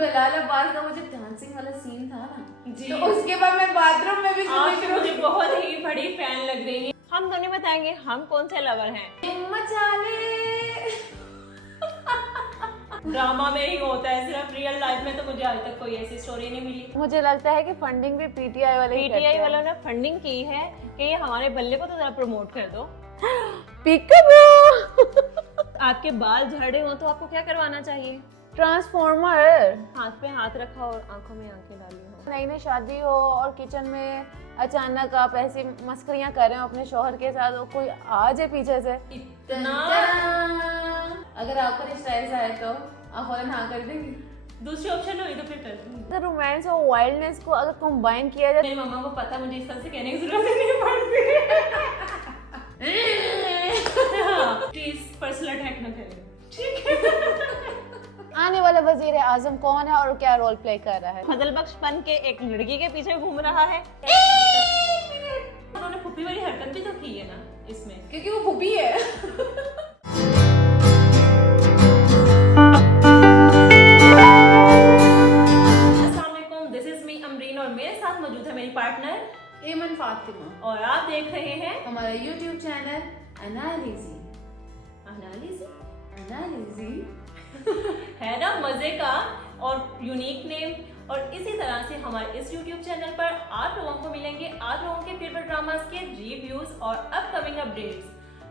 बिलाल अब्बास का वो जो डांसिंग वाला सीन था ना जी, तो उसके बाद मैं बाथरूम में भी आप मुझे बहुत ही बड़ी फैन लग रही हैं। हम दोनों बताएंगे हम कौन से लवर हैं। मचाले ड्रामा में ही होता है, सिर्फ रियल लाइफ में तो मुझे आज तक कोई ऐसी स्टोरी नहीं मिली। मुझे लगता है कि फंडिंग भी पीटीआई वाले ही करते पीटीआई हैं। वालों ने फंडिंग की है कि ये हमारे बल्ले को तो जरा प्रमोट कर दो। पीकअप आपके बाल झड़े हो तो आपको क्या करवाना चाहिए? ट्रांसफॉर्मर। हाथ पे हाथ रखा और आंखों में आंखें डाली हो। नई नई शादी हो और किचन में अचानक आप ऐसी मस्करियां कर रहे हो अपने शौहर के साथ और कोई आ जाए पीछे से इतना अगर आपका रिश्ता ऐसा है तो आप फौरन हाँ कर देंगे। दूसरी ऑप्शन हुई तो फिर कर दूंगी। अगर रोमांस और वाइल्डनेस को अगर कंबाइन किया जाए मेरी मम्मा को पता, मुझे इस तरह से कहने की जरूरत ही नहीं पड़ती। प्लीज पर्सनल अटैक न करें, ठीक है? आने वाला वजीर आजम कौन है और क्या रोल प्ले कर रहा है? फजल बख्श बन के एक लड़की के पीछे घूम रहा है। उन्होंने फुप्पी वाली हरकत भी तो की है ना इसमें, क्योंकि वो फूफी है। अस्सलाम वालेकुम, दिस इज मी अमरीन और मेरे साथ मौजूद है मेरी पार्टनर एमन फातिमा और आप देख रहे हैं हमारा YouTube चैनल एनालिजी है ना मजे का और यूनिक नेम। और इसी तरह से हमारे इस YouTube चैनल पर आप लोगों को मिलेंगे आप लोगों के फेवरेट ड्रामास के रिव्यूज और अपकमिंग अपडेट्स।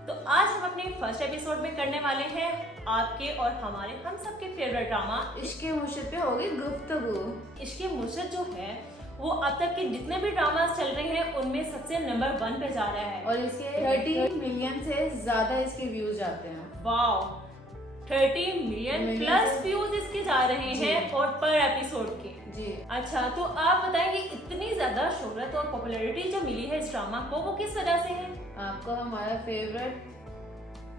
तो आज हम अपने फर्स्ट एपिसोड में करने वाले हैं आपके और हमारे हम सबके फेवरेट ड्रामा इश्क़े मुर्शिद पे होगी गुफ्तगू। इश्क़े मुर्शिद जो है वो अब तक के जितने भी ड्रामास चल रहे हैं उनमें सबसे नंबर 1 पे जा रहा है और इसके 30 मिलियन से ज्यादा इसके व्यूज आते हैं। वाओ, 30 मिलियन प्लस व्यूज इसके जा रहे हैं और पर एपिसोड के। जी अच्छा, तो आप बताएंगे इतनी ज्यादा शोहरत और पॉपुलैरिटी जो मिली है इस ड्रामा को वो किस वजह से है? आपको हमारा फेवरेट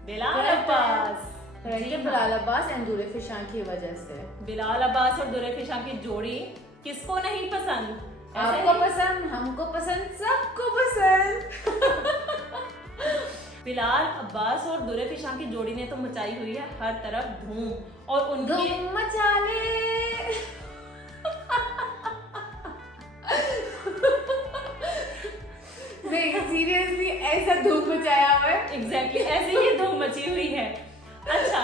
बिलाल अब्बास। बिलाल अब्बास एंड दूर फिशां की वजह से। बिलाल अब्बास और दुरे फिशा की जोड़ी किसको नहीं पसंद? आपको पसंद, हमको पसंद, सबको पसंद। बिलाल अब्बास और दुरे फिशा की जोड़ी ने तो मचाई हुई है हर तरफ धूम और उनकी धूम मचाले। नहीं सीरियसली ऐसा धूम मचाया हुआ है। एग्जैक्टली ऐसे ही धूम मची हुई है। अच्छा,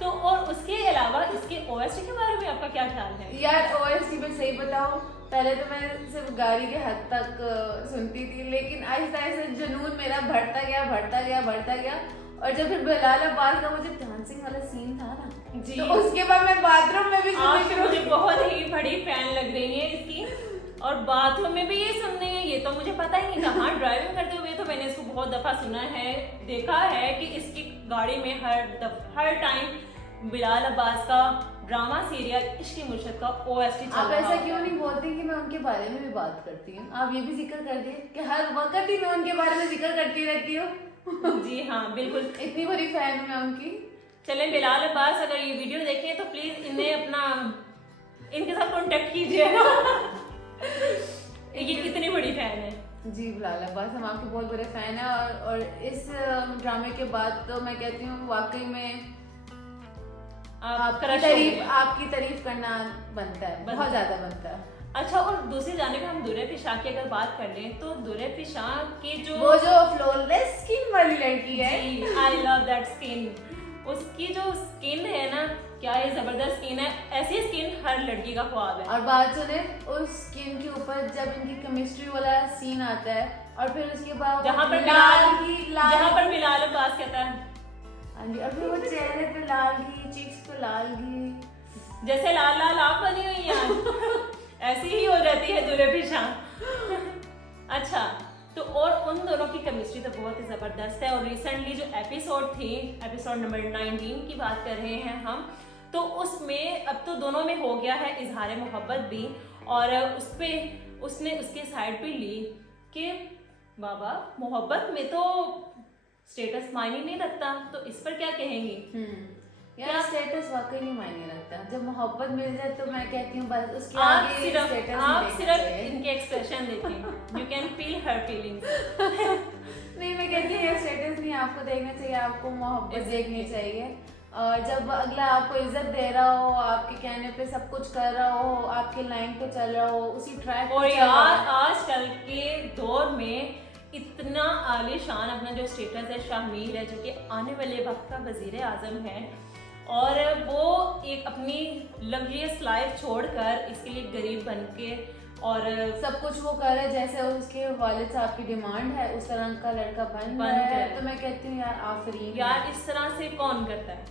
तो और उसके अलावा इसके ओएसटी के बारे में आपका क्या ख्याल है? यार ओएसटी में सही बताऊं, पहले तो मैं सिर्फ गारी के हद तक सुनती थी, लेकिन आहिस्ता आहिस्ता जुनून मेरा बढ़ता गया और जब फिर बिलाल अब्बास का वो जो डांसिंग वाला सीन था ना जी, तो उसके बाद मैं बाथरूम में भी आप मुझे बहुत ही बड़ी फैन लग रही है इसकी और बाथरूम में भी ये सुन रही है। ये तो मुझे पता ही नहीं था। हाँ, ड्राइविंग करते हुए तो मैंने इसको बहुत दफा सुना है, देखा है कि इसकी गाड़ी में हर टाइम बिलाल अब्बास का ड्रामा सीरियल इश्क़े मुर्शिद का ओएसटी चल आप रहा ऐसा होता क्यों है। नहीं बोलती कि मैं उनके बारे में भी बात करती हूँ? आप ये भी जिक्र कर दिए कि हर वक्त ही मैं उनके बारे में जिक्र करती रहती हूँ। जी हाँ, बिल्कुल। इतनी बड़ी फैन हूँ मैं उनकी। चले बिलाल अब्बास अगर ये वीडियो देखें तो प्लीज इनके साथ कांटेक्ट कीजिएगा। ये कितनी बड़ी फैन है। जी बिलाल अब्बास, हम आपके बहुत बड़े फैन हैं और इस ड्रामे के बाद तो मैं कहती हूँ वाकई में आपकी तारीफ करना बनता है, बहुत ज्यादा बनता है। अच्छा, और दूसरी जानिब हम दुरे फिशा की अगर बात कर लें तो दुरे फिशा की वो जो फ्लोलेस स्किन वाली लड़की है, आई लव दैट स्किन। उसकी जो स्किन है ना, क्या ये जबरदस्त स्किन है। ऐसी स्किन हर लड़की का ख्वाब है। और बात सुने, उस स्किन के ऊपर जब इनकी केमिस्ट्री वाला सीन आता है और फिर उसके बाद जहाँ पर बिलाल अब्बास कहता है और फिर वो चेहरे पे लाल घी, चिक्स पे लाल घी, जैसे लाल लाल आप बनी हुई हैं आज ऐसी ही हो जाती है दुरे फिशा। अच्छा, तो और उन दोनों की केमिस्ट्री तो बहुत ही ज़बरदस्त है और रिसेंटली जो एपिसोड थी, एपिसोड नंबर 19 की बात कर रहे हैं हम, तो उसमें अब तो दोनों में हो गया है इजहार मोहब्बत भी और उसने उसके साइड पे ली कि बाबा मोहब्बत में तो स्टेटस मायने नहीं रखता, तो इस पर क्या कहेंगी? यार स्टेटस वाकई नहीं मायने रखता। जब मोहब्बत मिल जाए तो मैं कहती हूँ बस उसके आप आगे सिर्फ स्टेटस इनके एक्सप्रेशन देखें, you can feel her feelings. नहीं, मैं कहती हूँ स्टेटस नहीं आपको देखना चाहिए, आपको मोहब्बत देखनी चाहिए। जब अगला आपको इज्जत दे रहा हो, आपके कहने पे सब कुछ कर रहा हो, आपके लाइन पे चल रहा हो, उसी ट्रैक और पे चल रहा यार हो। आजकल के दौर में इतना आलीशान अपना जो स्टेटस है शाहमीर है, जो कि आने वाले वक्त का वजीर आजम है, और वो एक अपनी लग्जरियस लाइफ छोड़कर इसके लिए गरीब बन के और सब कुछ वो कर रहा है जैसे उसके वालिद साहब की डिमांड है, उस तरह का लड़का बन रहा है। तो मैं कहती हूँ यार आफरीन। यार इस तरह से कौन करता है?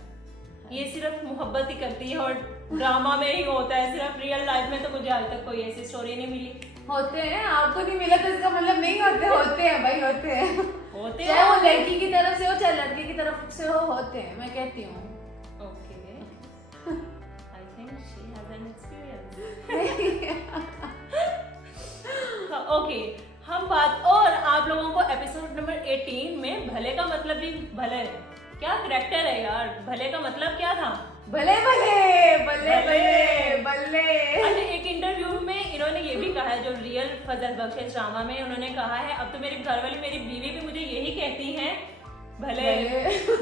ये सिर्फ मोहब्बत ही करती है और ड्रामा में ही होता है, सिर्फ रियल लाइफ में तो मुझे आज तक कोई ऐसी स्टोरी नहीं मिली। होते हैं, आपको नहीं मिला तो इसका मतलब नहीं होते, होते हैं भाई, होते हैं। होते चाहे वो लड़की की तरफ से हो चाहे लड़के की तरफ से हो, होते हैं, मैं कहती हूँ। Okay, I think she has an experience. Okay, हम बात और आप लोगों को एपिसोड नंबर 18 में भले का मतलब भी भले है। क्या करैक्टर है यार, भले का मतलब क्या था? भले भले बल्ले बल्ले बल्ले। अच्छा, एक इंटरव्यू में इन्होंने ये भी कहा है, जो रियल फजल बख्श ड्रामा में उन्होंने कहा है, अब तो मेरे घर वाली मेरी बीवी भी मुझे यही कहती हैं, भले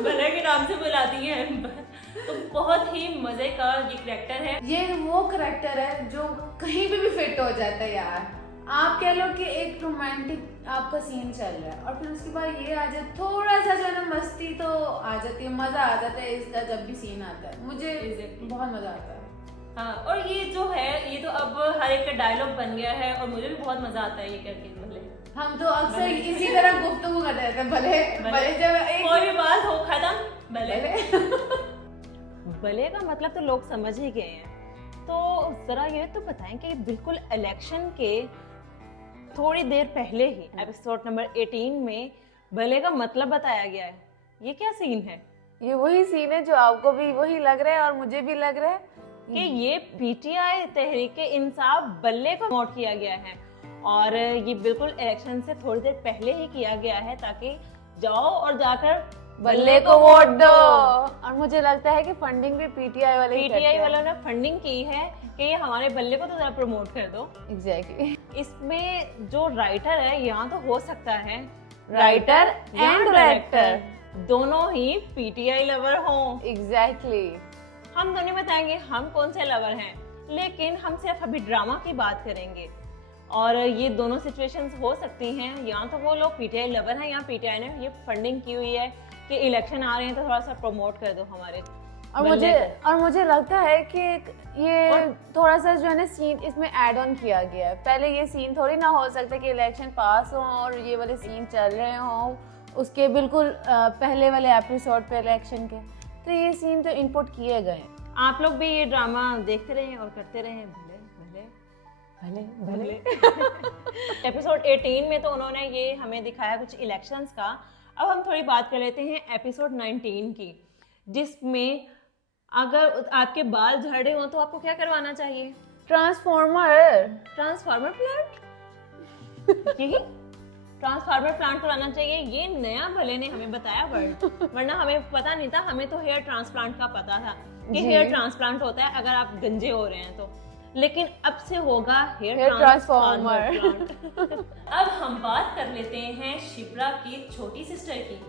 भले के नाम से बुलाती हैं। तो बहुत ही मजे का ये करैक्टर है। ये वो करैक्टर है जो कहीं पे भी फिट हो जाता है यार। आप कह लो कि एक रोमांटिक आपका सीन चल रहा है और फिर उसके बाद ये आ जाए, थोड़ा सा जो है ना मस्ती तो आ जाती है, मजा आ जाता है इसका जब भी सीन आता है, मुझे बहुत मजा आता है। हाँ, और ये जो है ये तो अब हर एक का डायलॉग बन गया है और मुझे भी बहुत मजा आता है ये करके। भले हम तो अक्सर इसी तरह गुफ्तगू करते रहते हैं, भले भले जब एक कोई भी बात हो खत्म भले। भले का मतलब तो लोग समझ ही गए हैं, तो जरा ये तो बताएं कि बिल्कुल इलेक्शन के थोड़ी देर पहले ही एपिसोड नंबर 18 में भले का मतलब बताया गया है, ये क्या सीन है? ये वही सीन है जो आपको भी वही लग रहा है और मुझे भी लग रहा है कि ये पीटीआई तहरीक इंसाफ बल्ले को नोट किया गया है और ये बिल्कुल इलेक्शन से थोड़ी देर पहले ही किया गया है ताकि जाओ और जाकर बल्ले को वोट दो। और मुझे लगता है कि फंडिंग भी पीटीआई वालों ने फंडिंग की है कि ये हमारे बल्ले को तो जरा प्रमोट कर दो। एग्जैक्टली। इसमें जो राइटर है यहाँ तो हो सकता है राइटर एंड डायरेक्टर दोनों ही पीटीआई लवर हों। एग्जैक्टली। हम दोनों बताएंगे हम कौन से लवर हैं, लेकिन हम सिर्फ अभी ड्रामा की बात करेंगे और ये दोनों सिचुएशंस हो सकती हैं। यहाँ तो वो लोग पीटीआई लवर हैं, यहाँ पीटीआई ने ये फंडिंग की हुई है कि इलेक्शन आ रहे हैं तो थोड़ा सा प्रमोट कर दो हमारे। और मुझे लगता है कि ये थोड़ा सा जो है ना सीन इसमें ऐड ऑन किया गया है। पहले ये सीन थोड़ी ना हो सकता कि इलेक्शन पास हो और ये वाले सीन चल रहे हों उसके बिल्कुल पहले वाले एपिसोड पे इलेक्शन के, तो ये सीन तो इनपुट किए गए। आप लोग भी ये ड्रामा देखते रहें और करते रहें। भले भले भले। एपिसोड 18 में तो उन्होंने ये हमें दिखाया कुछ इलेक्शंस का। अब हम थोड़ी बात कर लेते हैं एपिसोड 19 की, जिसमें अगर आपके बाल झड़े हो तो आपको क्या करवाना चाहिए? Transformer plant. यही ट्रांसफार्मर प्लांट कराना चाहिए। ये नया भले ने हमें बताया वर्ड, वरना हमें पता नहीं था। हमें तो हेयर ट्रांसप्लांट का पता था कि हेयर ट्रांसप्लांट होता है अगर आप गंजे हो रहे हैं तो, लेकिन अब से होगा हेयर ट्रांसफार्मर प्लांट। अब हम बात कर लेते हैं शिप्रा की छोटी सिस्टर की।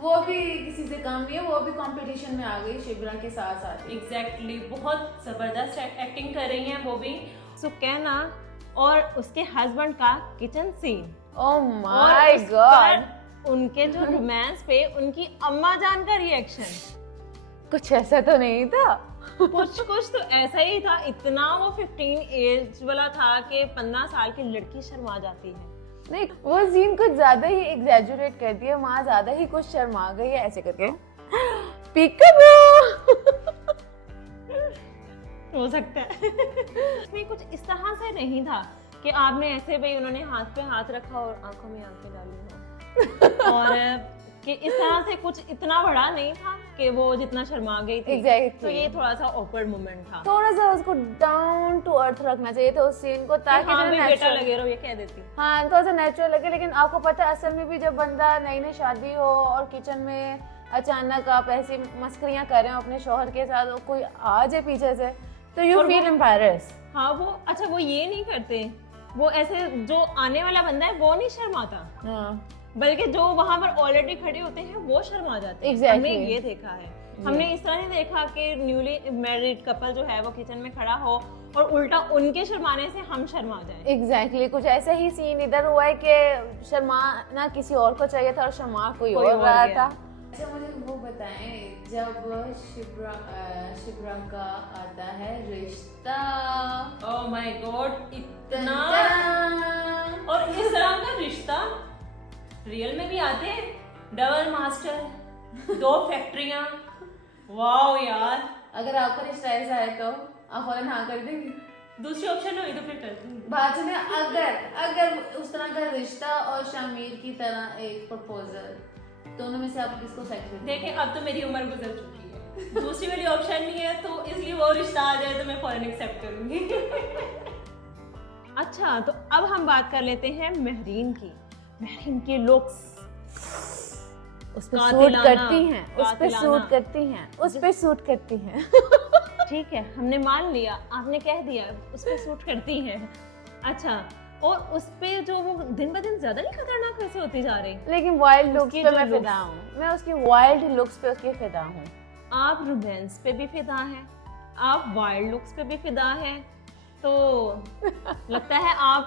वो भी किसी से कम नहीं है, वो भी कंपटीशन में आ गई शिप्रा के साथ साथ। एग्जैक्टली, बहुत जबरदस्त एक्टिंग कर रही हैं वो भी। सुकैना और उसके हस्बैंड का kitchen scene, oh my god, उनके जो रोमांस पे उनकी अम्मा जान का रिएक्शन कुछ ऐसा तो नहीं था। कुछ तो ऐसा ही था। इतना वो 15 एज वाला था कि 15 साल की लड़की शर्मा जाती है। नहीं, वो सीन कुछ ज्यादा ही एग्जैजुरेट करती है, माँ ज्यादा ही कुछ शर्मा गई है ऐसे करके। हो सकता है। इसमें कुछ इस तरह से नहीं था कि आपने ऐसे भाई उन्होंने हाथ पे हाथ रखा और आंखों में आंखें डाली हो और कि इस तरह से कुछ इतना बड़ा नहीं था कि वो जितना शर्मा गई थी। Exactly. तो ये थोड़ा सा ऑकवर्ड मोमेंट था। थोड़ा सा उसको डाउन टू अर्थ रखना चाहिए था उस सीन को, ताकि हाँ, भी बेटा लगे रहो ये कह देती। हाँ, थोड़ा सा नेचुरल लगे। लेकिन आपको पता है असल में भी जब बंदा नई नई शादी हो और किचन में अचानक आप ऐसी मस्करियां कर रहे हो अपने शौहर के साथ और कोई आ जाए पीछे से तो यू फील एम्बैरेस। हाँ, वो अच्छा वो ये नहीं करते, वो ऐसे जो आने वाला बंदा है वो नहीं शर्माता। हाँ, बल्कि जो वहां पर ऑलरेडी खड़े होते हैं वो शर्मा जाते हैं। Exactly. हमने ये देखा है हमने इस तरह नहीं देखा कि न्यूली मैरिड कपल जो है वो किचन में खड़ा हो और उल्टा उनके शर्माने से हम शर्मा जाएं। एग्जैक्टली कुछ ऐसा ही सीन इधर हुआ है कि शर्माना किसी और को चाहिए था और शर्मा कोई और रहा था। अच्छा मुझे वो बताएं, जब शिब्रा का आता है रिश्ता, ओह माय गॉड, इतना इतना और इस तरह का रिश्ता रियल में भी आते हैं। डबल मास्टर, 2 फैक्ट्रियां, वाओ यार। अगर आपका रिश्ता ऐसा है तो आप फौरन हाँ कर देंगे? दूसरी ऑप्शन हुई तो फिर कर दूंगी। बात सुनिए, अगर उस तरह का रिश्ता और शामिर की तरह एक प्रपोजल, दोनों में से आप किसको सेलेक्ट करेंगे? देखें, अब तो मेरी उम्र गुजर चुकी है, दूसरी वाली ऑप्शन नहीं है, तो इसलिए वो रिश्ता आ जाए तो मैं फौरन एक्सेप्ट करूंगी। अच्छा, तो अब हम बात कर लेते हैं महरीन की। महरीन की लुक्स उस पे सूट कातिलाना, करती हैं, उस पे कातिलाना। सूट करती हैं, उस पे सूट करती हैं। ठीक है, हमने मान लिया, आपने कह दिया उस पे सूट करती हैं। अच्छा, और उस पे जो वो दिन ब दिन ज्यादा नहीं खतरनाक कैसे होती जा रही। लेकिन वाइल्ड लुक्स उसकी पे जो मैं looks- फिदा हूँ, मैं उसकी वाइल्ड लुक्स पे उसकी फिदा हूँ। आप रोमांस पे भी फिदा हैं, आप वाइल्ड लुक्स पे भी फिदा हैं, तो लगता है आप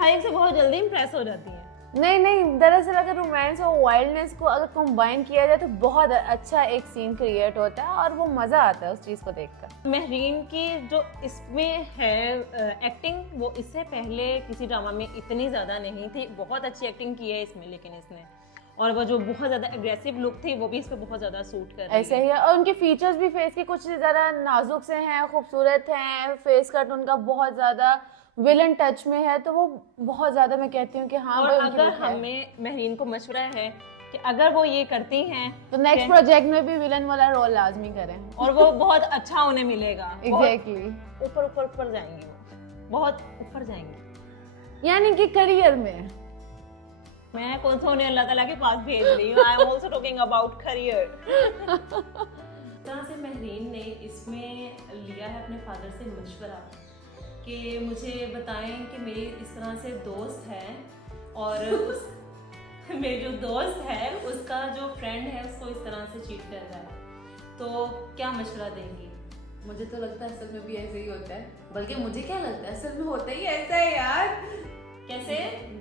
हर एक से बहुत जल्दी इंप्रेस हो जाती हैं। नहीं, दरअसल अगर रोमांस और वाइल्डनेस को अगर कंबाइन किया जाए तो बहुत अच्छा एक सीन क्रिएट होता है और वो मजा आता है उस चीज को देखकर। महरीन की जो इसमें है एक्टिंग, वो इससे पहले किसी ड्रामा में इतनी ज़्यादा नहीं थी। बहुत अच्छी एक्टिंग की है इसमें, लेकिन इसने, और वो जो बहुत ज़्यादा एग्रेसिव लुक थी वो भी इस पे बहुत ज़्यादा सूट कर रही ऐसे है। ही है, और उनके फीचर्स भी फेस के कुछ ज़्यादा नाजुक से हैं, खूबसूरत हैं, फेस कट उनका बहुत ज़्यादा विलन टच में है, तो वो बहुत ज़्यादा मैं कहती हूँ कि हाँ और भाई उनकी अगर look है। हमें महरीन को मशवरा है कि अगर वो ये करती हैं तो नेक्स्ट प्रोजेक्ट में भी विलन वाला रोल लाजमी करें। और वो बहुत अच्छा उन्हें मिलेगा, एग्जैक्टली, ऊपर जाएंगी, वो बहुत ऊपर जाएंगी। यानी कि करियर में मैं कौन सा उन्हें अल्लाह ताला के पास भेज रही हूँ। I am also talking about career. तरह से महरीन ने इसमें लिया है अपने फादर से मशवरा कि मुझे बताएं कि मेरी इस तरह से दोस्त है और मेरे जो दोस्त है उसका जो फ्रेंड है उसको इस तरह से चीट कर रहा है, तो क्या मशवरा देंगी? मुझे तो लगता है असल में भी ऐसे ही होता है, बल्कि मुझे क्या लगता है असल में होता ही ऐसा है यार। कैसे?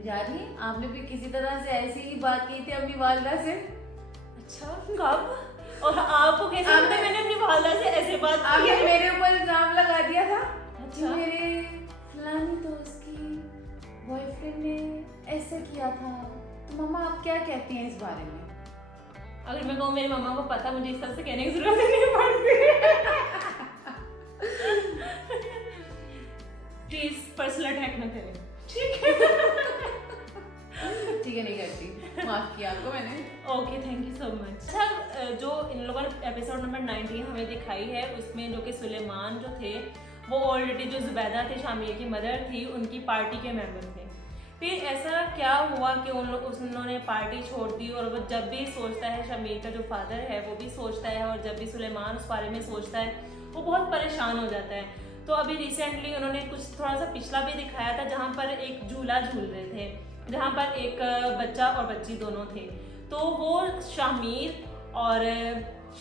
याद नहीं, आपने भी किसी तरह से ऐसी ही बात की थी अपनी वालदा से। अच्छा, कब? और आपको कैसे पता मैंने अपनी वालदा से ऐसे बात की आपने है? मेरे ऊपर इल्जाम लगा दिया था कि अच्छा। मेरे फलानी दोस्त की बॉयफ्रेंड ने ऐसे किया था, तो मम्मा आप क्या कहती हैं इस बारे में? अगर मैं कहूँ मेरी मम्मा को पता, मुझे इस तरह से कहने की जरूरत नहीं पड़ती। प्लीज पर्सनल अटैक न करें, ठीक है? ठीक है, नहीं करती, माफ किया आपको मैंने। Okay, thank you so much. अच्छा, जो इन लोगों ने एपिसोड नंबर 19 हमें दिखाई है, उसमें जो कि सुलेमान जो थे वो ऑलरेडी जो जुबैदा थे, शामिर की मदर थी, उनकी पार्टी के मेंबर थे। फिर ऐसा क्या हुआ कि उन्होंने पार्टी छोड़ दी, और वो जब भी सोचता है, शामिर का जो फादर है वो भी सोचता है, और जब भी सुलेमान उस बारे में सोचता है वो बहुत परेशान हो जाता है। तो अभी रिसेंटली उन्होंने कुछ थोड़ा सा पिछला भी दिखाया था जहाँ पर एक झूला झूल रहे थे, जहाँ पर एक बच्चा और बच्ची दोनों थे, तो वो शामिर और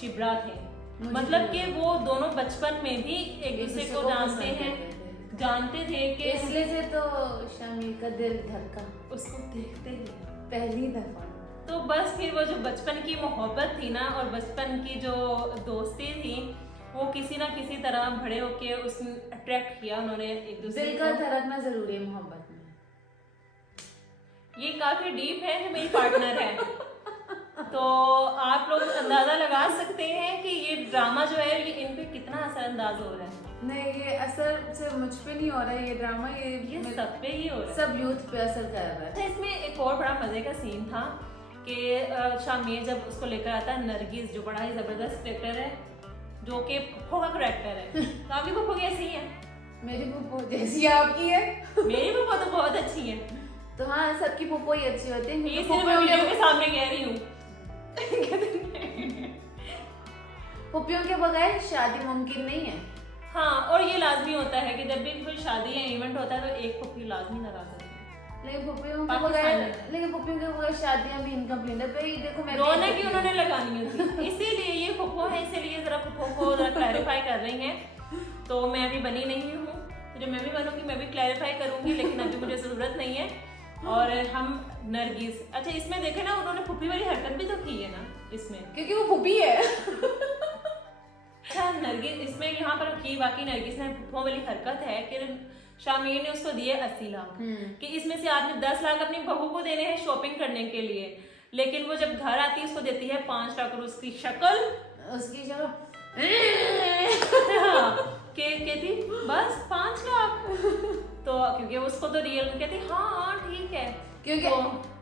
शिब्रा थे। मतलब कि वो दोनों बचपन में भी एक दूसरे को जानते थे कि इसलिए से तो शामिर का दिल धड़का उसको देखते ही। पहली दफा। तो बस फिर वो जो बचपन की मोहब्बत थी ना, और बचपन की जो दोस्ती थी, वो किसी ना किसी तरह बड़े होके उसने अट्रैक्ट किया उन्होंने एक दूसरे दिल का धड़कना जरूरी है मोहब्बत में। ये काफी डीप है जो मेरी पार्टनर है। तो आप लोग अंदाजा लगा सकते हैं कि ये ड्रामा जो है ये इन पे कितना असरअंदाज हो रहा है। नहीं, ये असर सिर्फ मुझ पे नहीं हो रहा है, ये ड्रामा ये सब पे ही हो रहा है, सब यूथ पे असर कर रहा है। अच्छा, इसमें एक और बड़ा मजे का सीन था कि शामिर जब उसको लेकर आता है नरगिस, जो बड़ा ही जबरदस्त करेक्टर है, जो कि पप्पो का करेक्टर है। तो आपकी पप्पो कैसी है? मेरी पुप्पो जैसी आपकी है। मेरी पप्पो तो बहुत अच्छी है। तो हाँ, सबकी पुप्पो ही अच्छी होती है। ये सिर्फ मैं वीडियो के सामने कह रही हूँ। पुप्पियों के बगैर शादी मुमकिन नहीं है। हाँ, और ये लाजमी होता है कि जब भी कोई शादी या इवेंट होता है तो एक पुप्पी लाजमी नाराज होती है। लेकिन पुप्पियों के पाकिस्तानी। बगैर, लेकिन पुप्पियों के बगैर शादियां भी इनकम्प्लीट है भाई। देखो मैं रौनक ही उन्होंने लगानी थी, इसीलिए ये फुफ्फो है, इसीलिए जरा फुफ्फो को जरा क्लैरिफाई कर रही हैं। तो मैं अभी बनी नहीं हूँ, जब मैं भी बनूंगी मैं भी क्लैरिफाई करूंगी, लेकिन अभी मुझे ज़रूरत नहीं है। और हम नरगिस, अच्छा इसमें देखे ना उन्होंने फुप्पी वाली हरकत भी तो की है ना इसमें, क्योंकि वो पुप्पी है। अच्छा नरगिस इसमें यहाँ पर की, बाकी नरगिस ने फुफ्फो वाली हरकत है कि शामीर ने उसको दिए 80 लाख कि इसमें से आपने 10 लाख अपनी बहू को देने हैं शॉपिंग करने के लिए, लेकिन वो जब घर आती है उसको देती है 5 लाख और उसकी शक्ल कहती बस 5 लाख। तो क्योंकि उसको तो रियल में कहती हाँ ठीक है, क्योंकि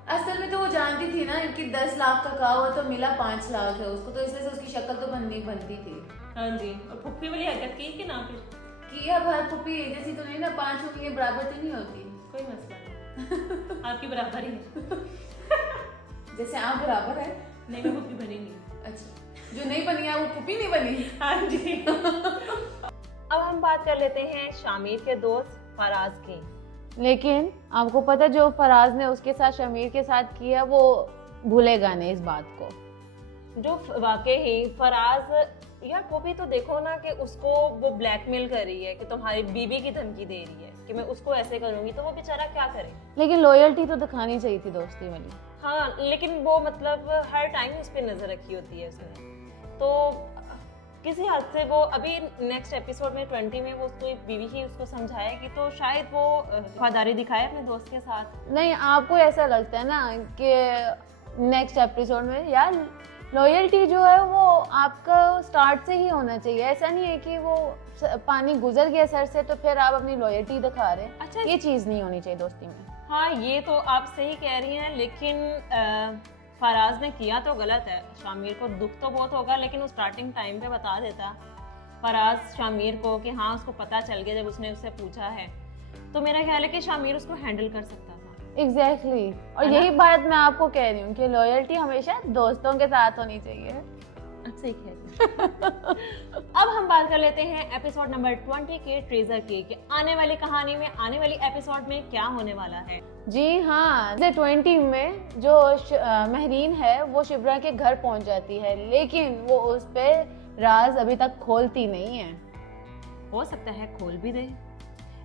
असल में तो वो जानती थी ना कि 10 लाख का कहा हुआ तो मिला 5 लाख है उसको, तो इसलिए से उसकी शक्ल तो बनती थी। हाँ जी, और फुप्पी वाली हरकत की कि ना फिर किया भाई, पुप्पी जैसी तो नहीं ना, 5 उंगलियां बराबर तो नहीं होती। कोई मसला नहीं, आपकी बराबर ही है। जैसे आप बराबर है। नहीं मैं फुप्पी बनी नहीं। अच्छा, जो नहीं बनी है वो पुप्पी नहीं बनी। हाँ जी। अब हम बात कर लेते हैं शामिर के दोस्त फराज की। लेकिन आपको पता जो फराज ने उसके साथ शमीर के साथ किया वो भूलेगा नहीं इस बात को। जो वाकई ही फराज यार वो भी तो देखो ना कि उसको वो ब्लैकमेल कर रही है कि तुम्हारी बीबी की धमकी दे रही है कि मैं उसको ऐसे करूंगी, तो वो बेचारा क्या करे। लेकिन लॉयल्टी तो दिखानी चाहिए थी दोस्ती वाली। हाँ लेकिन वो मतलब हर टाइम उस पर नजर रखी होती है उसने, तो किसी हद से वो अभी नेक्स्ट एपिसोड में 20 में वो उसको बीवी ही उसको समझाएगी, तो शायद वो वफादारी दिखाए अपने दोस्त के साथ। नहीं, आपको ऐसा लगता है ना कि नेक्स्ट एपिसोड में यार लॉयल्टी जो है वो आपका स्टार्ट से ही होना चाहिए। ऐसा नहीं है कि वो पानी गुजर गया सर से तो फिर आप अपनी लॉयल्टी दिखा रहे हैं। अच्छा, ये चीज़ नहीं होनी चाहिए दोस्ती में। हाँ ये तो आप सही कह रही हैं, लेकिन फराज ने किया तो गलत है। शामिर को दुख तो बहुत होगा, लेकिन वो स्टार्टिंग टाइम पे बता देता फराज शामिर को कि हाँ उसको पता चल गया जब उसने उससे पूछा है, तो मेरा ख्याल है कि शामिर उसको हैंडल कर सकता था। एग्जैक्टली और यही बात मैं आपको कह रही हूँ कि लॉयल्टी हमेशा दोस्तों के साथ होनी चाहिए। अच्छा ही कह रही। अब हम बात कर लेते हैं एपिसोड नंबर 20 के ट्रेजर की कि आने वाली कहानी में, आने वाली एपिसोड में क्या होने वाला है। जी हाँ, 20 में जो महरीन है वो शिब्रा के घर पहुंच जाती है, लेकिन वो उस पे राज अभी तक खोलती नहीं है। हो सकता है खोल भी दे,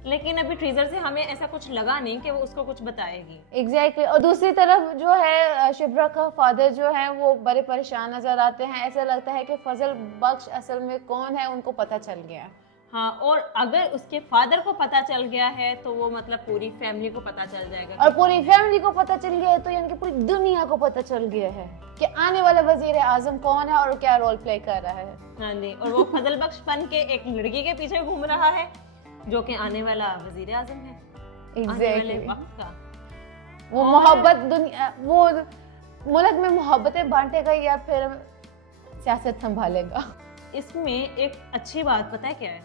लेकिन अभी ट्रेजर से हमें ऐसा कुछ लगा नहीं कि वो उसको कुछ बताएगी। एग्जैक्टली और दूसरी तरफ जो है शिब्रा का फादर जो है वो बड़े परेशान नजर आते हैं। ऐसा लगता है कि फजल बख्श असल में कौन है उनको पता चल गया। हाँ, और अगर उसके फादर को पता चल गया है तो वो मतलब पूरी फैमिली को पता चल जाएगा। और पूरी फैमिली को पता चल गया है तो यानी कि पूरी दुनिया को पता चल गया है कि आने वाला वजीर आजम कौन है और क्या रोल प्ले कर रहा है। हाँ जी, और वो फजल बख्श बन के एक लड़की के पीछे घूम रहा है जो कि आने वाला वजीर आजम है। आने वाले वक्त का वो मोहब्बत दुनिया, वो मुल्क में मोहब्बतें बांटेगा या फिर सियासत संभालेगा। इसमें एक अच्छी बात पता है क्या है?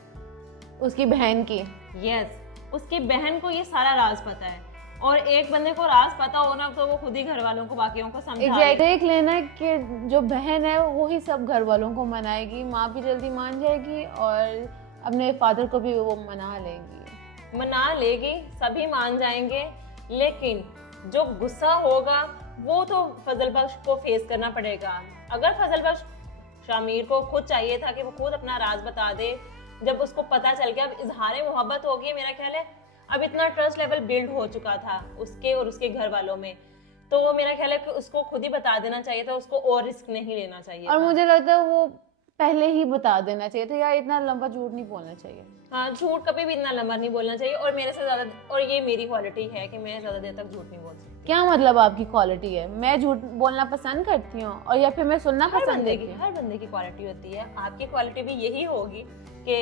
उसकी बहन की। यस, उसकी बहन को ये सारा राज पता है, और एक बंदे को राज पता होना तो वो खुद ही घर वालों को बाकियों को समझा देख लेना कि जो बहन है वो ही सब घर वालों को मनाएगी। माँ भी जल्दी मान जाएगी और अपने फादर को भी वो मना लेगी, सभी मान जाएंगे, लेकिन जो गुस्सा होगा वो तो फजल बख्श को फेस करना पड़ेगा। अगर फजल बख्श शामिर को खुद चाहिए था कि वो खुद अपना राज बता दे, जब उसको पता चल गया, अब इजहार मोहब्बत हो गई, मेरा ख्याल है अब इतना ट्रस्ट लेवल बिल्ड हो चुका था उसके और उसके घर वालों में, तो मेरा ख्याल है कि उसको खुद ही बता देना चाहिए था, उसको और रिस्क नहीं लेना चाहिए और था। मुझे लगता है वो पहले ही बता देना चाहिए था, यार इतना लंबा झूठ नहीं बोलना चाहिए। हाँ, झूठ कभी भी इतना लंबा नहीं बोलना चाहिए, और मेरे से ज्यादा, और ये मेरी क्वालिटी है कि मैं ज्यादा देर तक झूठ नहीं बोल सकती। क्या मतलब आपकी क्वालिटी है? मैं झूठ बोलना पसंद करती हूँ और या फिर मैं सुनना पसंद करती हूँ। हर बंदे की क्वालिटी होती है, आपकी क्वालिटी भी यही होगी कि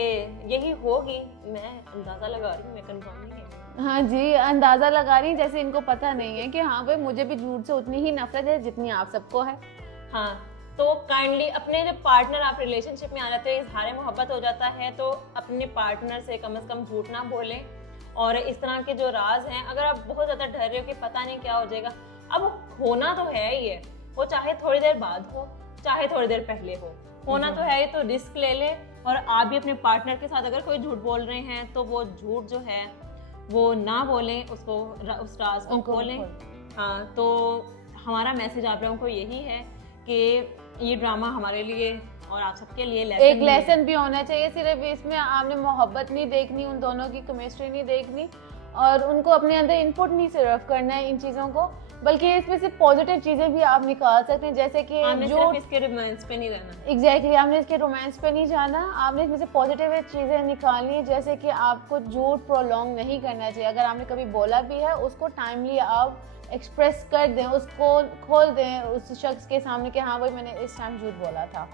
यही होगी। मैं अंदाजा लगा रही हूँ, मैं कंफर्म नहीं है। हाँ जी, अंदाजा लगा रही, जैसे इनको पता नहीं है कि हाँ भाई मुझे भी झूठ से उतनी ही नफरत है जितनी आप सबको है। हाँ, तो काइंडली अपने जब पार्टनर आप रिलेशनशिप में आ जाते हैं, इजहार मोहब्बत हो जाता है, तो अपने पार्टनर से कम झूठ ना बोलें। और इस तरह के जो राज हैं, अगर आप बहुत ज़्यादा डर रहे हो कि पता नहीं क्या हो जाएगा, अब होना तो है ही है, वो चाहे थोड़ी देर बाद हो चाहे थोड़ी देर पहले हो, होना तो है ही, तो रिस्क ले ले। और आप भी अपने पार्टनर के साथ अगर कोई झूठ बोल रहे हैं तो वो झूठ जो है वो ना बोलें, उसको उस राज को उनको खोलें। हाँ, तो हमारा मैसेज आप लोगों को यही है कि ये ड्रामा हमारे लिए और आप सबके लिए एक लेसन भी होना चाहिए। सिर्फ इसमें आपने मोहब्बत नहीं देखनी, उन दोनों की केमिस्ट्री नहीं देखनी और उनको अपने अंदर इनपुट नहीं सिर्फ करना है इन चीज़ों को, बल्कि इसमें से पॉजिटिव चीज़ें भी आप निकाल सकते हैं, जैसे कि जो इसके रोमांस पे नहीं रहना। एग्जैक्टली आपने इसके रोमांस पे नहीं जाना, आपने इसमें से पॉजिटिव चीज़ें निकालनी है, जैसे कि आपको झूठ प्रोलॉन्ग नहीं करना चाहिए। अगर आपने कभी बोला भी है उसको टाइमली आप एक्सप्रेस कर दें, उसको खोल दें उस शख्स के सामने कि हाँ भाई मैंने इस टाइम झूठ बोला था।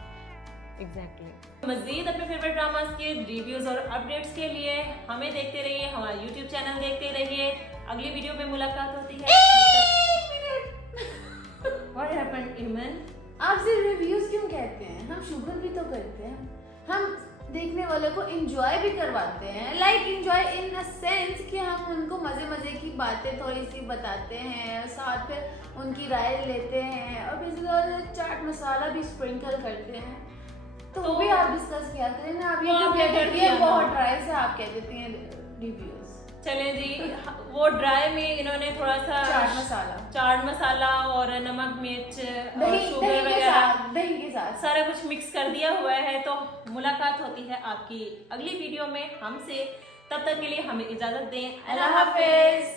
एग्जैक्टली। मजीद अपने फेवरेट ड्रामास के रिव्यूज और अपडेट्स के लिए हमें देखते रहिए, हमारा यूट्यूब चैनल देखते रहिए। अगली वीडियो में मुलाकात होती है। What happened, Iman? आप सिर्फ रिव्यूज क्यों कहते हैं? हम शुगर भी तो करते हैं, हम देखने वालों को एंजॉय भी करवाते हैं। Like enjoy in a sense कि हम उनको मजे मजे की बातें थोड़ी सी बताते हैं, साथ फिर उनकी राय लेते हैं और फिर चाट मसाला भी स्प्रिंकल करते हैं। तो वो भी आप डिस्कस किया करें ना। आप ये जो कह देती है बहुत ड्राई से आप कह देती हैं रिव्यूज। चलें जी, वो ड्राई में इन्होंने थोड़ा सा चाट मसाला और नमक मिर्च और शुगर वगैरह दही के साथ सारा कुछ मिक्स कर दिया हुआ है। तो मुलाकात होती है आपकी अगली वीडियो में हमसे। तब तक के लिए हमें इजाजत दें। अल्लाह हाफिज।